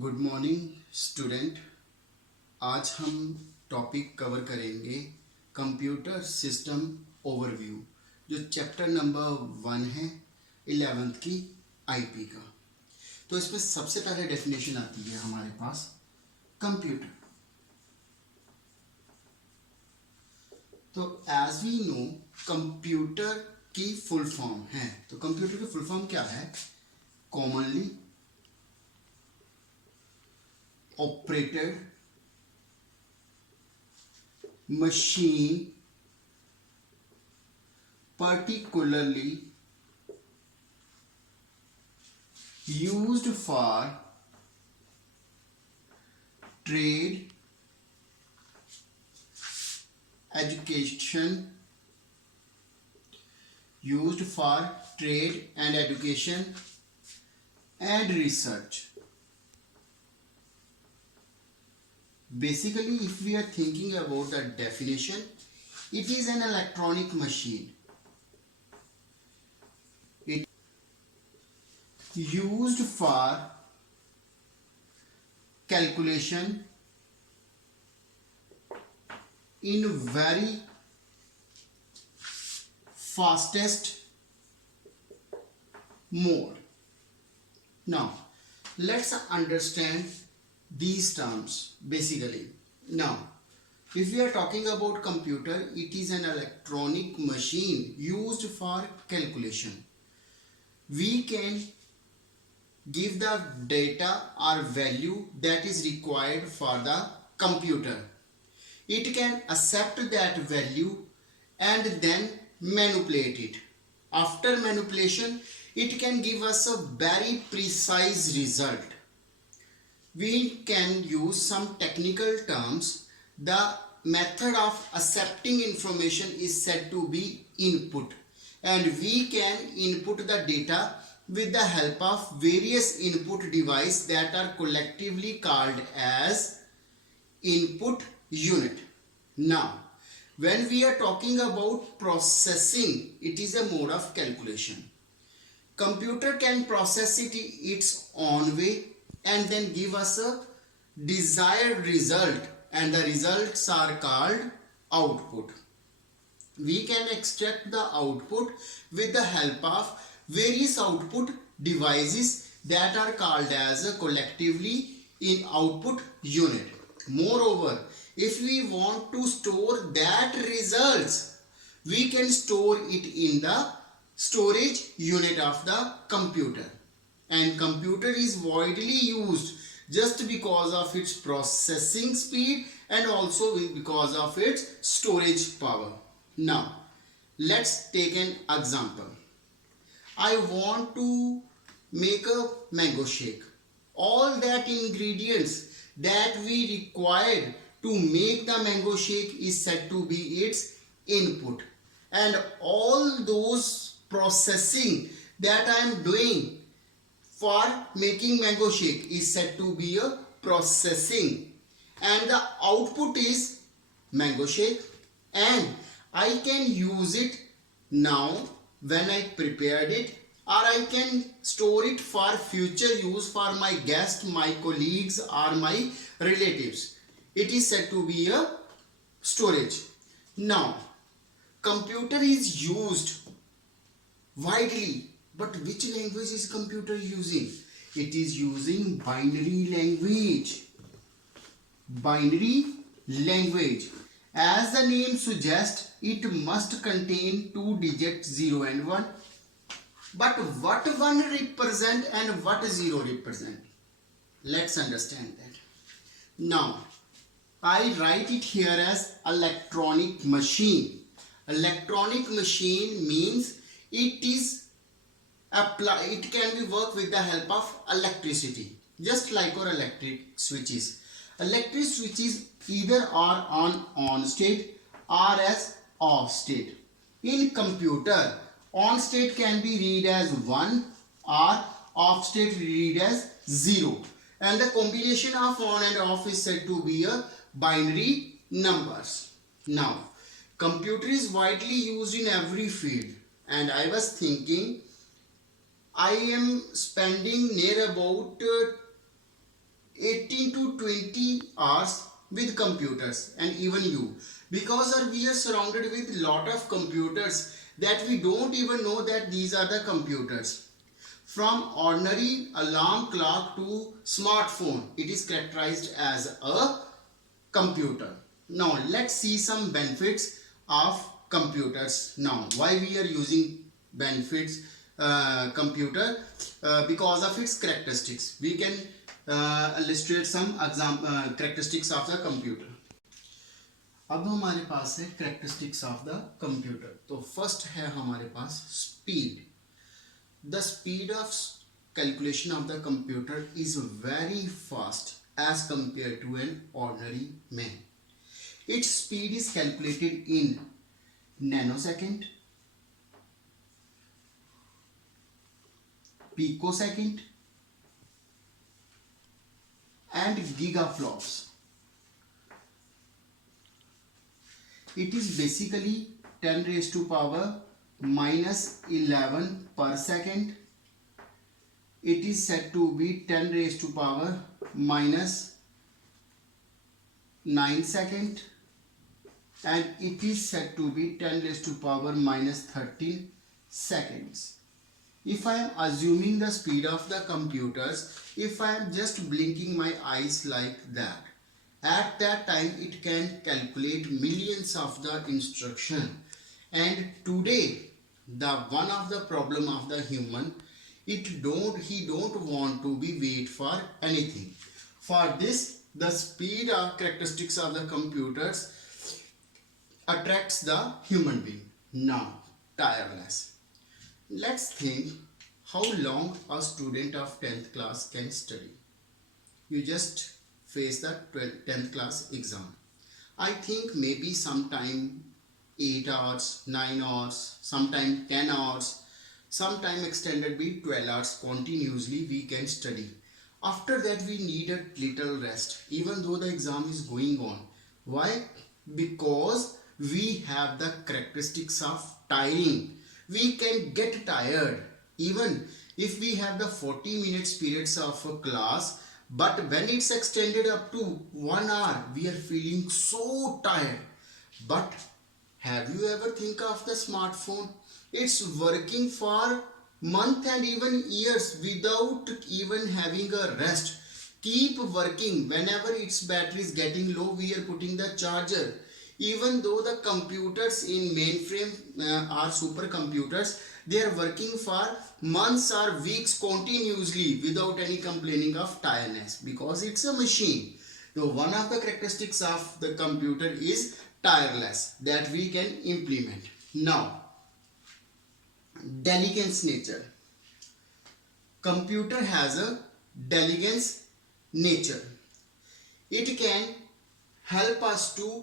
Good morning student. आज हम topic cover करेंगे कंप्यूटर सिस्टम ओवरव्यू, जो चैप्टर नंबर 1 है 11th की आईपी का। तो इसमें सबसे पहले डेफिनेशन आती है हमारे पास कंप्यूटर। तो एज वी नो कंप्यूटर की फुल फॉर्म है, तो कंप्यूटर की फुल फॉर्म क्या है? Commonly operated machine, particularly used for trade, education, used for trade and education and research. Basically, if we are thinking about the definition, it is an electronic machine. It used for calculation in very fastest mode. Now, let's understand these terms basically. Now, if we are talking about computer, it is an electronic machine used for calculation. We can give the data or value that is required for the computer. It can accept that value and then manipulate it. After manipulation, it can give us a very precise result. We can use some technical terms. The method of accepting information is said to be input, and we can input the data with the help of various input devices that are collectively called as input unit. Now, when we are talking about processing, it is a mode of calculation. Computer can process it its own way and then give us a desired result, and the results are called output. We can extract the output with the help of various output devices that are called as collectively in output unit. Moreover, if we want to store that results, we can store it in the storage unit of the computer. And computer is widely used just because of its processing speed and also because of its storage power. Now, let's take an example. I want to make a mango shake. All that ingredients that we required to make the mango shake is said to be its input, and all those processing that I am doing for making mango shake is said to be a processing, and the output is mango shake, and I can use it now when I prepared it, or I can store it for future use for my guests, my colleagues or my relatives. It is said to be a storage. Now, computer is used widely, but which language is computer using? It is using binary language. Binary language. As the name suggests, it must contain two digits 0 and 1. But what 1 represent and what 0 represent? Let's understand that. Now, I write it here as electronic machine. Electronic machine means it can be worked with the help of electricity, just like our electric switches. Electric switches either are on state or as off state. In computer, on state can be read as 1 or off state read as 0, and the combination of on and off is said to be a binary numbers. Now, computer is widely used in every field, and I was thinking I am spending near about 18 to 20 hours with computers, and even you, because we are surrounded with lot of computers that we don't even know that these are the computers. From ordinary alarm clock to smartphone, it is characterized as a computer. Now let's see some benefits of computers. Now why we are using benefits computer, because of its characteristics. We can illustrate some characteristics of the computer. अब हमारे पास है characteristics of the computer. तो first है हमारे पास speed. The speed of calculation of the computer is very fast as compared to an ordinary man. Its speed is calculated in nanosecond, picosecond, and gigaflops. It is basically 10 raised to power minus 11 per second. It is said to be 10 raised to power minus 9 second, and it is said to be 10 raised to power minus 13 seconds. If I am assuming the speed of the computers, if I am just blinking my eyes like that, at that time it can calculate millions of the instruction. And today the one of the problem of the human, he don't want to be wait for anything. For this, the speed or characteristics of the computers attracts the human being. Now tireless. Let's think how long a student of 10th class can study. You just face the 10th class exam. I think maybe sometime 8 hours, 9 hours, sometime 10 hours, sometime extended be 12 hours continuously we can study. After that we need a little rest even though the exam is going on. Why? Because we have the characteristics of tiring. We can get tired even if we have the 40 minutes periods of a class, but when it's extended up to 1 hour we are feeling so tired. But have you ever think of the smartphone? It's working for months and even years without even having a rest. Keep working. Whenever its battery is getting low, we are putting the charger. Even though the computers in mainframe are supercomputers, they are working for months or weeks continuously without any complaining of tiredness, because it's a machine. So one of the characteristics of the computer is tireless that we can implement. Now, diligence nature. Computer has a diligence nature. It can help us to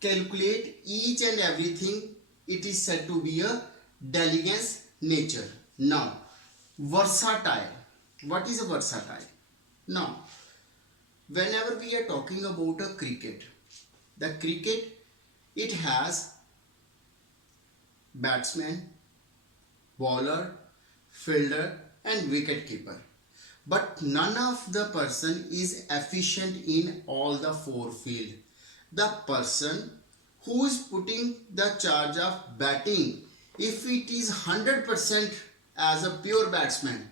calculate each and everything. It is said to be a diligence nature. Now, versatile. What is a versatile? Now, whenever we are talking about a cricket, the cricket, it has batsman, bowler, fielder and wicket keeper. But none of the person is efficient in all the four field. The person who is putting the charge of batting, if it is 100% as a pure batsman,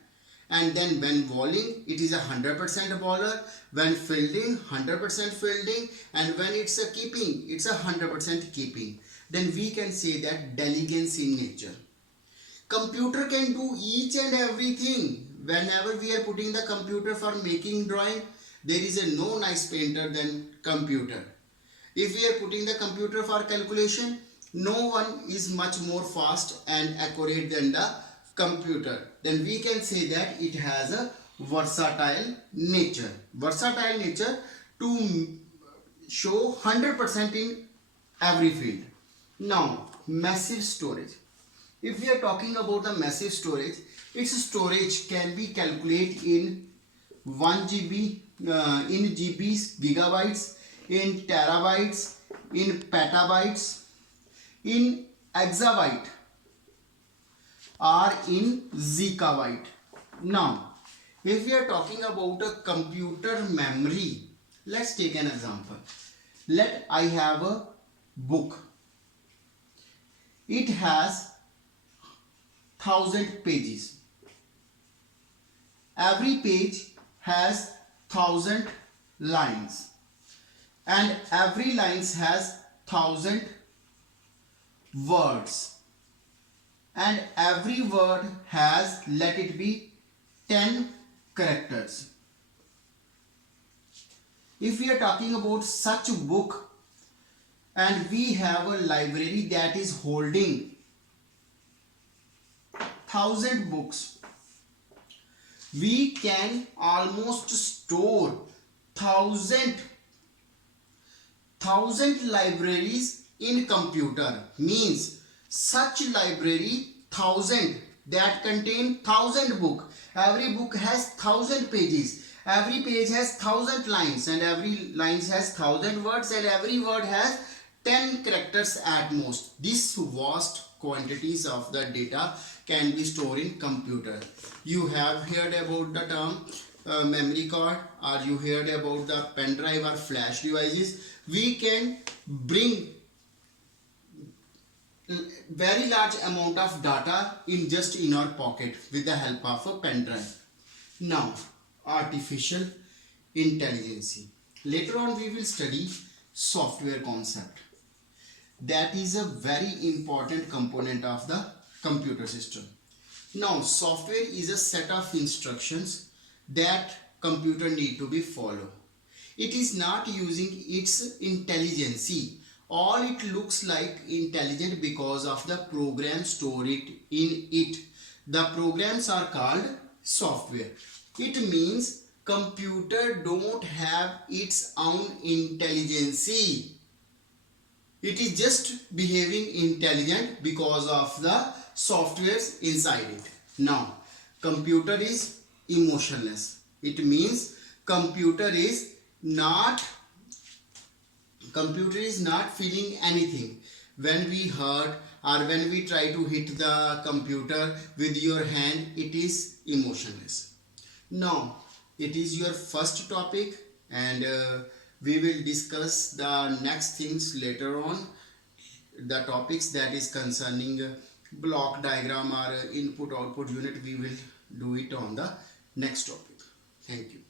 and then when bowling it is a 100% bowler, when fielding 100% fielding, and when it's a keeping it's a 100% keeping, then we can say that diligence in nature. Computer can do each and everything. Whenever we are putting the computer for making drawing, there is a no nice painter than computer. If we are putting the computer for calculation, no one is much more fast and accurate than the computer. Then we can say that it has a versatile nature. Versatile nature to show 100% in every field. Now, massive storage. If we are talking about the massive storage, its storage can be calculated in 1 GB, in GBs, gigabytes, in terabytes, in petabytes, in exabyte or in zettabyte. Now, If we are talking about a computer memory, let's take an example. Let I have a book. It has 1000 pages. Every page has 1000 lines, and every lines has 1000 words, and every word has, let it be, 10 characters. If we are talking about such a book and we have a library that is holding 1000 books, we can almost store 1000 libraries in computer. Means such library 1000 that contain 1000 book. Every book has 1000 pages. Every page has 1000 lines, and every lines has 1000 words, and every word has 10 characters at most. This vast quantities of the data can be stored in computer. You have heard about the term memory card, or you heard about the pen drive or flash devices. We can bring very large amount of data in our pocket with the help of a pen drive. Now, artificial intelligence. Later on we will study software concept. That is a very important component of the computer system. Now, software is a set of instructions that computer need to be followed. It is not using its intelligence. All it looks like intelligent because of the program stored in it. The programs are called software. It means computer don't have its own intelligence. It is just behaving intelligent because of the softwares inside it. Now, computer is emotionless. It means computer is not feeling anything. When we hurt or when we try to hit the computer with your hand, it is emotionless. Now, it is your first topic, and we will discuss the next things later on. The topics that is concerning block diagram or input output unit, we will do it on the next topic. Thank you.